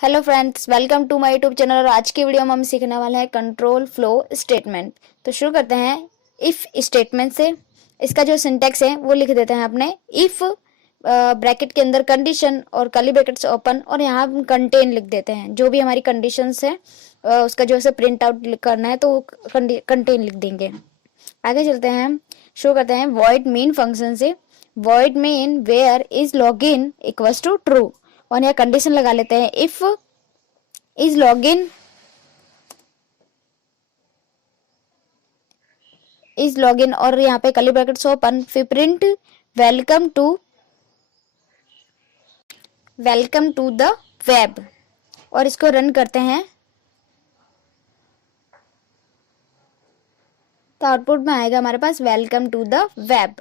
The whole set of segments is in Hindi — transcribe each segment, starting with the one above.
Hello friends, welcome to my YouTube channel. और आज की वीडियो में हम सीखने वाले हैं कंट्रोल फ्लो स्टेटमेंट। तो शुरू करते हैं इफ स्टेटमेंट से। इसका जो सिंटैक्स है वो लिख देते हैं अपने इफ ब्रैकेट के अंदर कंडीशन और कर्ली ब्रैकेट्स ओपन, और यहाँ हम कंटेन लिख देते हैं। जो भी हमारी कंडीशंस है उसका जो है प्रिंट आउट करना है तो कंटेन लिख देंगे। आगे चलते हैं, हम शुरू करते हैं वॉइड मेन फंक्शन से। Void main where is login equals to true, और यहाँ कंडीशन लगा लेते हैं इफ इज लॉगिन और यहाँ पे कर्ली ब्रैकेट्स ओपन, फिर print welcome to the web, और इसको रन करते हैं तो आउटपुट में आएगा हमारे पास वेलकम टू द वेब।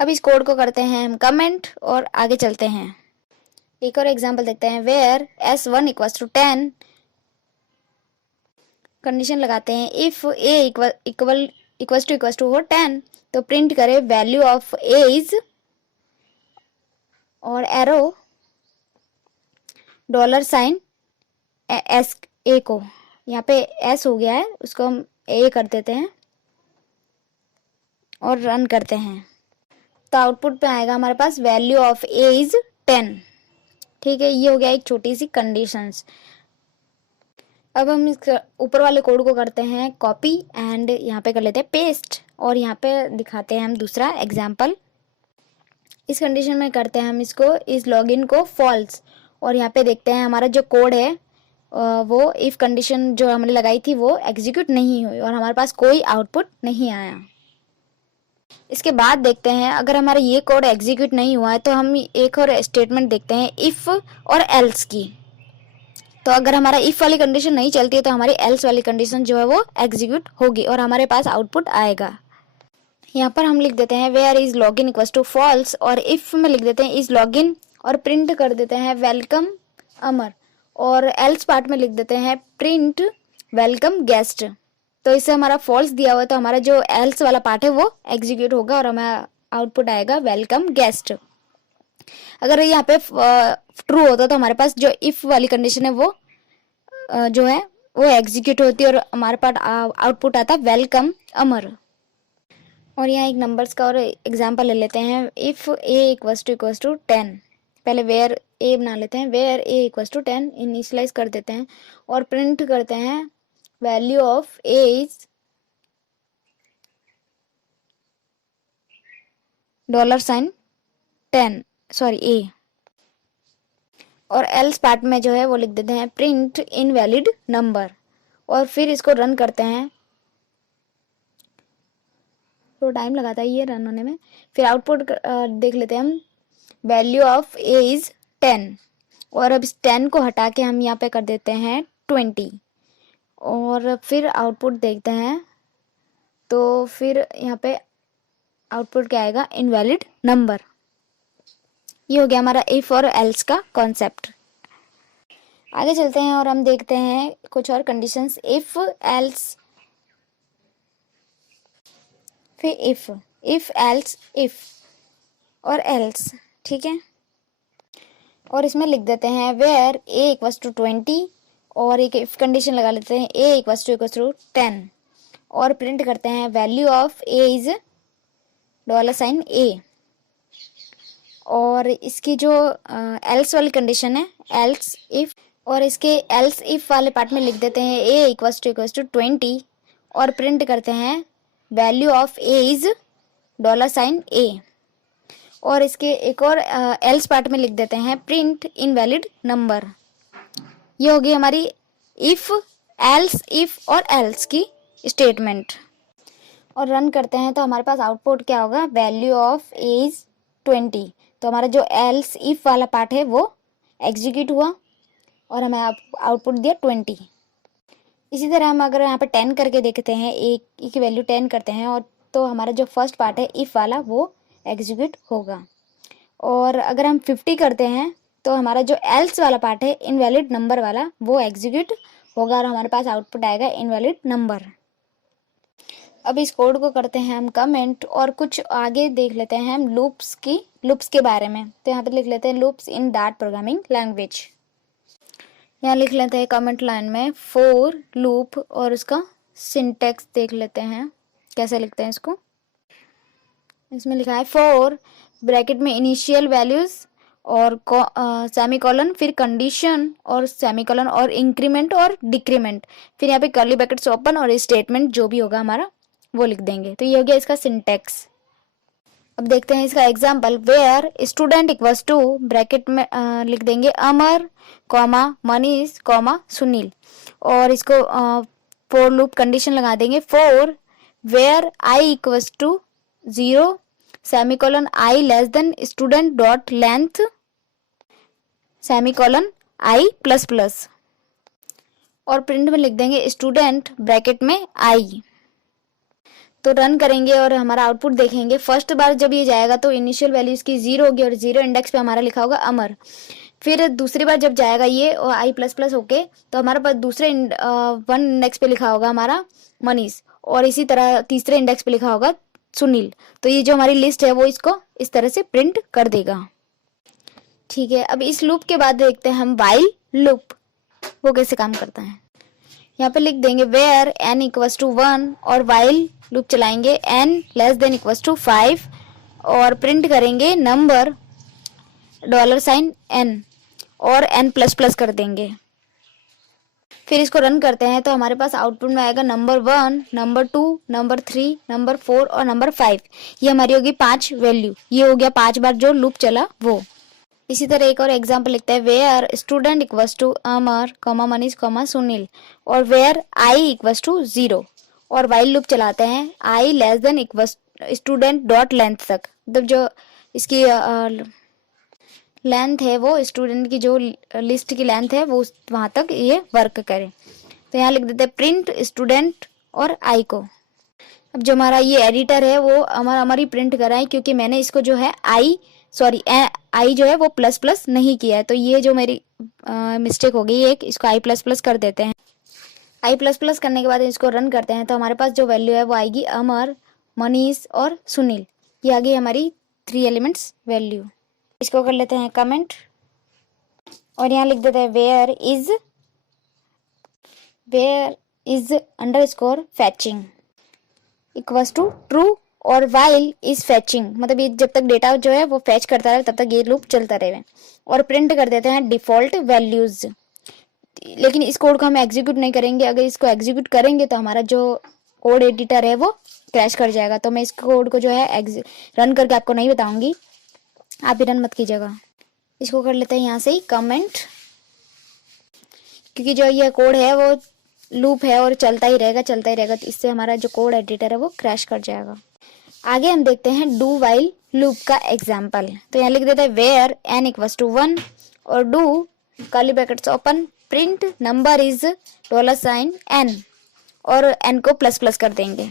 अब इस कोड को करते हैं हम कमेंट और आगे चलते हैं। एक और एग्जांपल देखते हैं where s1 equals to 10। Condition लगाते हैं इफ a इक्वल्स टू हो 10, तो प्रिंट करें वैल्यू ऑफ a इज, और एरो $साइन एस ए को, यहाँ पे s हो गया है उसको हम a कर देते हैं और रन करते हैं तो आउटपुट पे आएगा हमारे पास वैल्यू ऑफ a इज 10। ठीक है, ये हो गया एक छोटी सी कंडीशंस। अब हम इस ऊपर वाले कोड को करते हैं कॉपी एंड यहाँ पे कर लेते हैं पेस्ट, और यहाँ पे दिखाते हैं हम दूसरा एग्जाम्पल। इस कंडीशन में करते हैं हम इसको इस लॉगिन को फॉल्स, और यहाँ पे देखते हैं हमारा जो कोड है वो इफ कंडीशन जो हमने लगाई थी वो एग्जीक्यूट नहीं हुई और हमारे पास कोई आउटपुट नहीं आया। इसके बाद देखते हैं अगर हमारा ये कोड एग्जीक्यूट नहीं हुआ है तो हम एक और स्टेटमेंट देखते हैं इफ और एल्स की। तो अगर हमारा इफ वाली कंडीशन नहीं चलती है तो हमारी एल्स वाली कंडीशन जो है वो एग्जीक्यूट होगी और हमारे पास आउटपुट आएगा। यहाँ पर हम लिख देते हैं where is login equals to false, और इफ में लिख देते हैं इज लॉगिन और प्रिंट कर देते हैं वेलकम अमर, और एल्स पार्ट में लिख देते हैं प्रिंट वेलकम गेस्ट। तो इससे हमारा फॉल्स दिया हुआ है तो हमारा जो एल्स वाला पार्ट है वो एग्जीक्यूट होगा और हमारा आउटपुट आएगा वेलकम गेस्ट। अगर यहाँ पे ट्रू होता तो हमारे पास जो इफ वाली कंडीशन है वो जो है वो एग्जीक्यूट होती और हमारे पास आउटपुट आता वेलकम अमर। और यहाँ एक नंबर्स का और एग्जांपल ले लेते हैं। इफ a इक्वल्स टू 10, पहले वेयर a बना लेते हैं। Where a equals to 10 initialize कर देते हैं और प्रिंट करते हैं value of a is $sign 10 sorry a, और एल्स पार्ट में जो है वो लिख देते हैं प्रिंट इनवैलिड नंबर, और फिर इसको रन करते हैं तो टाइम लगाता है ये रन होने में। फिर आउटपुट देख लेते हैं हम वैल्यू ऑफ a इज 10, और अब इस 10 को हटा के हम यहाँ पे कर देते हैं 20, और फिर आउटपुट देखते हैं तो फिर यहाँ पे आउटपुट क्या आएगा इनवैलिड नंबर। ये हो गया हमारा इफ और एल्स का कॉन्सेप्ट। आगे चलते हैं और हम देखते हैं कुछ और कंडीशंस। इफ एल्स, फिर इफ एल्स इफ और एल्स। ठीक है, और इसमें लिख देते हैं वेयर a इक्वल्स टू 20, और एक इफ कंडीशन लगा लेते हैं a इक्वल्स टू 10, और प्रिंट करते हैं value of a is $sign a, और इसकी जो एल्स वाली कंडीशन है एल्स इफ, और इसके एल्स इफ वाले पार्ट में लिख देते हैं a इक्वल्स टू 20, और प्रिंट करते हैं value of a is $sign a, और इसके एक और एल्स पार्ट में लिख देते हैं प्रिंट इनवैलिड नंबर। ये होगी हमारी इफ एल्स इफ और एल्स की स्टेटमेंट, और रन करते हैं तो हमारे पास आउटपुट क्या होगा वैल्यू ऑफ a इज 20। तो हमारा जो एल्स इफ वाला पार्ट है वो एग्जीक्यूट हुआ और हमें आउटपुट दिया 20। इसी तरह हम अगर यहाँ पे 10 करके देखते हैं, a की वैल्यू 10 करते हैं, और तो हमारा जो फर्स्ट पार्ट है इफ वाला वो एग्जीक्यूट होगा, और अगर हम 50 करते हैं तो हमारा जो एल्स वाला पार्ट है इनवैलिड नंबर वाला वो एग्जीक्यूट होगा और हमारे पास आउटपुट आएगा इनवैलिड नंबर। अब इस कोड को करते हैं हम कमेंट और कुछ आगे देख लेते हैं हम लूप्स के बारे में। तो यहाँ पे लिख लेते हैं लूप्स इन डार्ट प्रोग्रामिंग लैंग्वेज। यहाँ लिख लेते हैं कमेंट लाइन में फॉर लूप और उसका सिंटैक्स देख लेते हैं कैसे लिखते हैं इसको। इसमें लिखा है फॉर ब्रैकेट में इनिशियल वैल्यूज और सेमीकोलन, फिर कंडीशन और सेमीकोलन और इंक्रीमेंट और डिक्रीमेंट, फिर यहाँ पे कर्ली ब्रैकेट्स ओपन और स्टेटमेंट जो भी होगा हमारा वो लिख देंगे। तो ये हो गया इसका सिंटैक्स। अब देखते हैं इसका example var student equals to bracket में लिख देंगे अमर कॉमा मनीष कॉमा सुनील और इसको फॉर लूप कंडीशन लगा देंगे for var i equals to 0 semicolon i less than student dot length semicolon i plus plus और प्रिंट में लिख देंगे स्टूडेंट ब्रैकेट में आई। तो रन करेंगे और हमारा आउटपुट देखेंगे। फर्स्ट बार जब ये जाएगा तो इनिशियल वैल्यू इसकी 0 होगी और 0 इंडेक्स पे हमारा लिखा होगा अमर। फिर दूसरी बार जब जाएगा ये और आई प्लस प्लस होके तो हमारे पास दूसरे 1 इंडेक्स पे लिखा होगा हमारा मनीष और इसी तरह तीसरे इंडेक्स पे लिखा होगा सुनील। तो ये जो हमारी लिस्ट है वो इसको इस तरह से प्रिंट कर देगा। ठीक है, अब इस लूप के बाद देखते हैं हम वाइल लूप, वो कैसे काम करता है। यहाँ पे लिख देंगे वेयर n इक्वल्स टू 1 और वाइल लूप चलाएंगे n less than equals to 5 और प्रिंट करेंगे नंबर $n और n प्लस प्लस कर देंगे। फिर इसको रन करते हैं तो हमारे पास आउटपुट में आएगा नंबर 1, नंबर 2, नंबर 3, नंबर 4 और नंबर 5। ये हमारी होगी 5 वैल्यू। ये हो गया 5 बार जो लूप चला वो। इसी तरह एक और एग्जांपल लिखते हैं var student equals to Amar comma Manish comma Sunil और वेयर आई इक्वल्स टू 0 और वाइल लूप चलाते हैं I less than equals student dot length तक, मतलब जो इसकी लेंथ है वो स्टूडेंट की जो लिस्ट की लेंथ है वो वहां तक ये वर्क करे। तो यहाँ लिख देते हैं प्रिंट स्टूडेंट और आई को। अब जो हमारा ये एडिटर है वो हमारी प्रिंट कराए क्योंकि मैंने इसको जो है आई जो है वो प्लस प्लस नहीं किया है। तो ये जो मेरी मिस्टेक हो गई एक, इसको आई प्लस प्लस कर देते हैं। आई प्लस प्लस करने के बाद इसको रन करते हैं तो हमारे पास जो वैल्यू है वो आएगी अमर मनीष और सुनील। ये आ गई हमारी 3 एलिमेंट्स वैल्यू। इसको कर लेते हैं कमेंट और यहाँ लिख देते हैं where is underscore fetching equals to true और वाइल इज फैचिंग, मतलब ये जब तक डेटा जो है वो फैच करता रहे तब तक ये लूप चलता रहे और प्रिंट कर देते हैं डिफॉल्ट वैल्यूज। लेकिन इस कोड को हम एग्जीक्यूट नहीं करेंगे, अगर इसको एग्जीक्यूट करेंगे तो हमारा जो कोड एडिटर है वो क्रैश कर जाएगा। तो मैं इस कोड को जो है रन करके आपको नहीं बताऊंगी, आप भी रन मत कीजिएगा। इसको कर लेते हैं यहाँ से ही कमेंट, क्योंकि जो ये कोड है वो लूप है और चलता ही रहेगा तो इससे हमारा जो कोड एडिटर है वो क्रैश कर जाएगा। आगे हम देखते हैं डू वाइल लूप का एग्जाम्पल। तो यहाँ लिख देते हैं वेयर n इक्वल्स टू 1 और do curly brackets open print number is $n और n को प्लस प्लस कर देंगे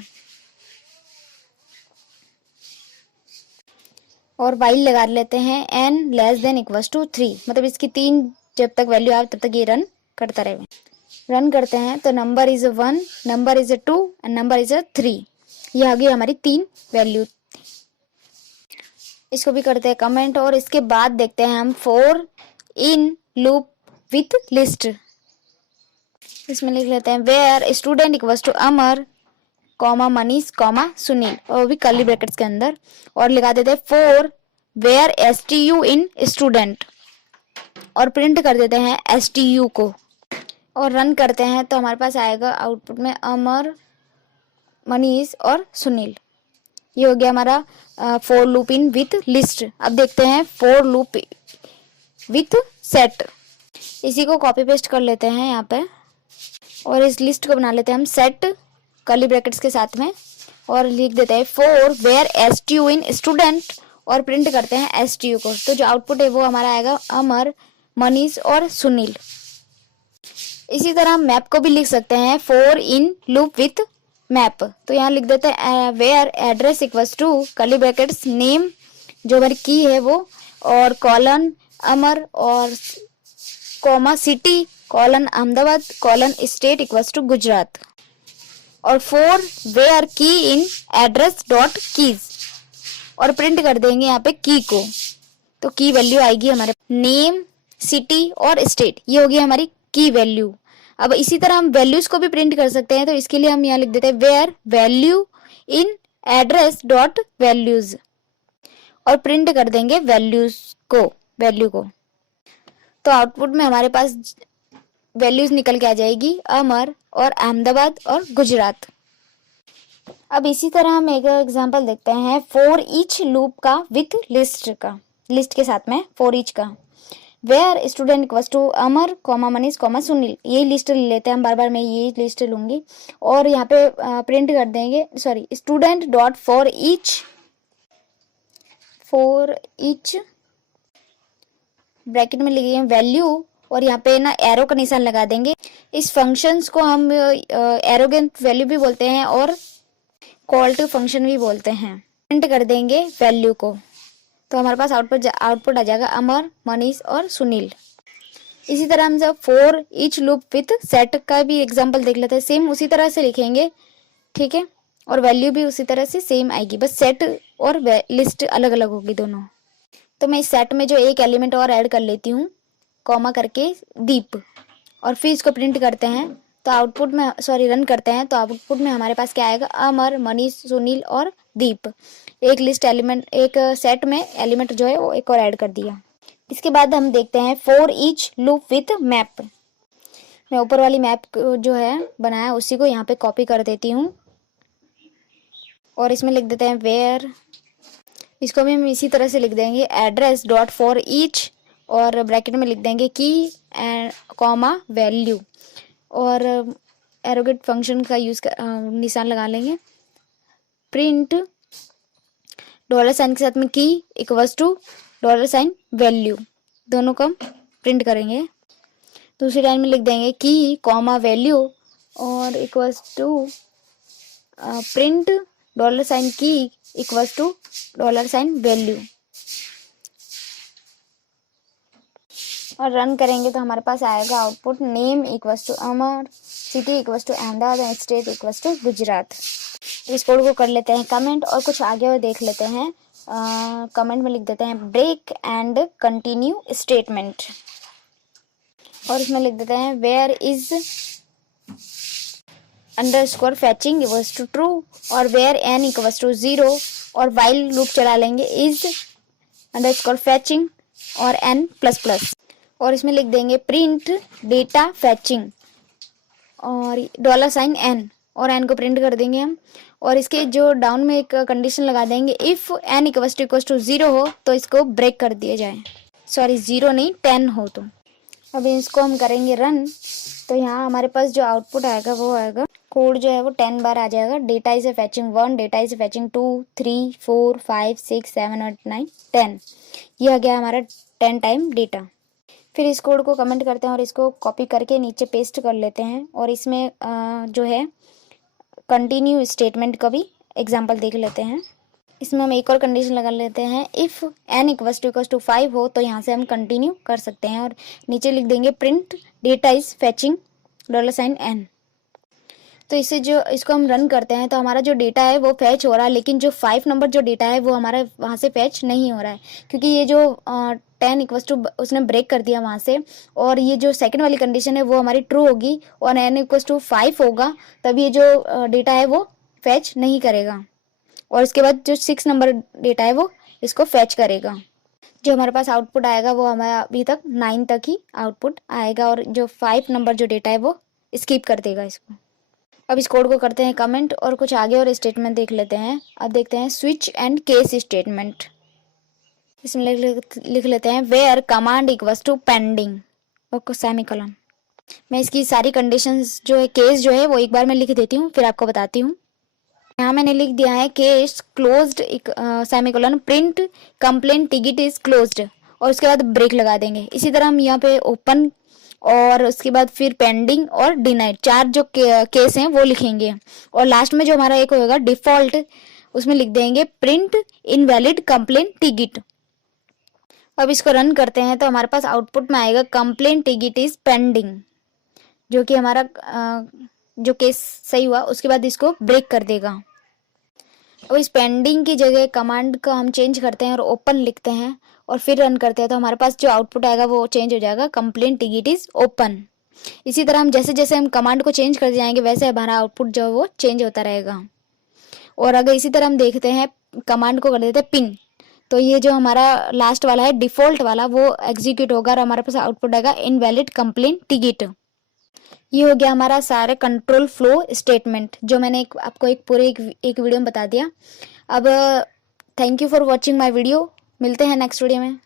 और वाइल लगा लेते हैं n less than equals to 3, मतलब इसकी 3 जब तक वैल्यू आए तब तक ये रन करता रहे। रन करते हैं तो number is 1, number is 2 and number is 3। ये आ गई हमारी 3 वैल्यू। इसको भी करते हैं कमेंट और इसके बाद देखते हैं हम for in loop with list. इसमें लिख लेते हैं var student equals to Amar comma Manish comma Sunil और भी कर्ली ब्रैकेट्स के अंदर और लिखा देते हैं for var STU in student और प्रिंट कर देते हैं STU को और रन करते हैं तो हमारे पास आएगा आउटपुट में अमर मनीष और सुनील। ये हो गया हमारा for loop in with list. अब देखते हैं फॉर लूप विथ सेट। इसी को कॉपी पेस्ट कर लेते हैं यहाँ पे और इस लिस्ट को बना लेते हैं हम सेट कर्ली ब्रैकेट्स के साथ में और लिख देते हैं for var STU in student और प्रिंट करते हैं STU को। तो जो आउटपुट है वो हमारा आएगा अमर मनीष और सुनील। इसी तरह मैप को भी लिख सकते हैं for in loop with map. तो यहाँ लिख देते हैं var address equals to curly brackets name जो हमारी की है वो और कॉलन अमर और comma city colon Ahmedabad colon state equals to Gujarat. और for var key in address dot keys, और प्रिंट कर देंगे यहाँ पे की को, तो की वैल्यू आएगी हमारे नेम, सिटी और स्टेट, ये होगी हमारी की वैल्यू। अब इसी तरह हम वैल्यूज को भी प्रिंट कर सकते हैं, तो इसके लिए हम यहाँ लिख देते हैं var value in address dot values, और प्रिंट कर देंगे वैल्यूज को, वैल्यू को। तो आउटपुट में हमारे पास वैल्यूज निकल के आ जाएगी अमर और अहमदाबाद और गुजरात। अब इसी तरह हम एक एग्जांपल देखते हैं फॉर ईच लूप का विथ लिस्ट का, लिस्ट के साथ में फॉर ईच का। Var student equals to Amar comma Manish comma Sunil, ये लिस्ट ले लेते हैं हम, बार बार मैं ये लिस्ट लूंगी और यहाँ पे प्रिंट कर देंगे, sorry student dot for each bracket में लिखिए वैल्यू, और यहाँ पे ना एरो का निशान लगा देंगे। इस फंक्शंस को हम एरोगेंट वैल्यू भी बोलते हैं और कॉल टू फंक्शन भी बोलते हैं। प्रिंट कर देंगे वैल्यू को, तो हमारे पास आउटपुट आ जाएगा अमर, मनीष और सुनील। इसी तरह हम जब for each loop with set का भी एग्जांपल देख लेते हैं, सेम उसी तरह से लिखेंगे, ठीक है, और वैल्यू भी उसी तरह से सेम आएगी, बस सेट और लिस्ट अलग अलग होगी दोनों। तो मैं इस सेट में जो एक एलिमेंट और ऐड कर लेती हूँ, कॉमा करके दीप, और फिर इसको प्रिंट करते हैं, तो आउटपुट में रन करते हैं, तो आउटपुट में हमारे पास क्या आएगा अमर, मनीष, सुनील और दीप। एक लिस्ट एलिमेंट, एक सेट में एलिमेंट जो है वो एक और ऐड कर दिया। इसके बाद हम देखते हैं for each loop with map. मैं ऊपर वाली मैप जो है बनाया उसी को यहाँ पे कॉपी कर देती हूँ, और इसमें लिख देते हैं वेयर, इसको भी हम इसी तरह से लिख देंगे एड्रेस डॉट फॉर ईच, और ब्रैकेट में लिख देंगे की एंड कॉमा वैल्यू, और एरोगेट फंक्शन का यूज निशान लगा लेंगे, प्रिंट डॉलर साइन के साथ में key equals to dollar sign value, दोनों को हम प्रिंट करेंगे। दूसरी लाइन में लिख देंगे की कॉमा वैल्यू और equals to print dollar sign key equals to dollar sign value, और रन करेंगे तो हमारे पास आएगा output name equals to Amar, city equals to Ahmedabad and state equals to Gujarat. इस कोड को कर लेते हैं कमेंट और कुछ आगे और देख लेते हैं। कमेंट में लिख देते हैं ब्रेक एंड कंटिन्यू स्टेटमेंट, और इसमें लिख देते हैं where is underscore fetching equals to true, और वेयर एन इक्वल्स टू 0, और वाइल लूप चला लेंगे इज अंडरस्कोर फैचिंग और एन प्लस प्लस, और इसमें लिख देंगे प्रिंट डेटा फैचिंग और डॉलर साइन एन, और एन को प्रिंट कर देंगे हम, और इसके जो डाउन में एक कंडीशन लगा देंगे इफ एन इक्वल्स टू 0 हो तो इसको ब्रेक कर दिया जाए, 0 नहीं 10 हो तो। अब इसको हम करेंगे रन, तो यहाँ हमारे पास जो आउटपुट आएगा वो आएगा, कोड जो है वो 10 बार आ जाएगा। डेटा इज फैचिंग 1, डेटा इज फैचिंग 2, 3, 4, 5, 6, 7, 8, 9, 10, ये आ गया हमारा 10 टाइम डेटा। फिर इस कोड को कमेंट करते हैं और इसको कॉपी करके नीचे पेस्ट कर लेते हैं, और इसमें जो है कंटिन्यू स्टेटमेंट का भी एग्जाम्पल देख लेते हैं। इसमें हम एक और कंडीशन लगा लेते हैं, इफ़ एन इक्वल्स टू 5 हो तो यहाँ से हम कंटिन्यू कर सकते हैं, और नीचे लिख देंगे print data is fetching dollar sign n. तो इससे जो इसको हम रन करते हैं तो हमारा जो डेटा है वो फैच हो रहा है, लेकिन जो 5 नंबर जो डेटा है वो हमारा वहाँ से फैच नहीं हो रहा है, क्योंकि ये जो 10 इक्वल्स टू उसने ब्रेक कर दिया वहाँ से, और ये जो सेकंड वाली कंडीशन है वो हमारी ट्रू होगी, और n इक्वल्स टू 5 होगा तब ये जो डेटा है वो फैच नहीं करेगा, और इसके बाद जो 6 नंबर डेटा है वो इसको फैच करेगा। जो हमारे पास आउटपुट आएगा वो हमारा अभी तक 9 तक ही आउटपुट आएगा, और जो 5 नंबर जो डेटा है वो स्किप कर देगा इसको। अब इस कोड को करते हैं कमेंट और कुछ आगे और स्टेटमेंट देख लेते हैं। अब देखते हैं स्विच एंड केस स्टेटमेंट। इसमें लिख लेते हैं var command equals to pending और सेमीकोलन। मैं इसकी सारी कंडीशंस जो है केस जो है वो एक बार मैं लिख देती हूँ, फिर आपको बताती हूँ। यहाँ मैंने लिख दिया है case closed semicolon print complaint ticket is closed, और उसके बाद ब्रेक लगा देंगे। इसी तरह हम यहाँ पे ओपन और उसके बाद फिर पेंडिंग और डिनाइड 4 जो केस हैं वो लिखेंगे, और लास्ट में जो हमारा एक होगा डिफॉल्ट उसमें लिख देंगे प्रिंट इनवैलिड कंप्लेंट टिकट। अब इसको रन करते हैं तो हमारे पास आउटपुट में आएगा कंप्लेंट टिकट इज पेंडिंग, जो कि हमारा जो केस सही हुआ उसके बाद इसको ब्रेक कर देगा। अब इस पेंडिंग की जगह कमांड को हम चेंज करते हैं और ओपन लिखते हैं और फिर रन करते हैं, तो हमारे पास जो आउटपुट आएगा वो चेंज हो जाएगा, कंप्लेन टिकट इज ओपन। इसी तरह हम जैसे जैसे हम कमांड को चेंज करते जाएंगे वैसे हमारा आउटपुट जो है वो चेंज होता रहेगा। और अगर इसी तरह हम देखते हैं कमांड को कर देते हैं पिन, तो ये जो हमारा लास्ट वाला है डिफॉल्ट वाला वो एग्जीक्यूट होगा और हमारे पास आउटपुट आएगा इनवैलिड कंप्लेन टिकट। ये हो गया हमारा सारे कंट्रोल फ्लो स्टेटमेंट जो मैंने आपको एक पूरे एक वीडियो में बता दिया। अब thank you for watching my video, मिलते हैं नेक्स्ट वीडियो में।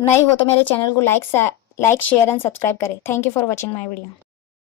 नए हो तो मेरे चैनल को लाइक शेयर एंड सब्सक्राइब करें। Thank you for watching my video.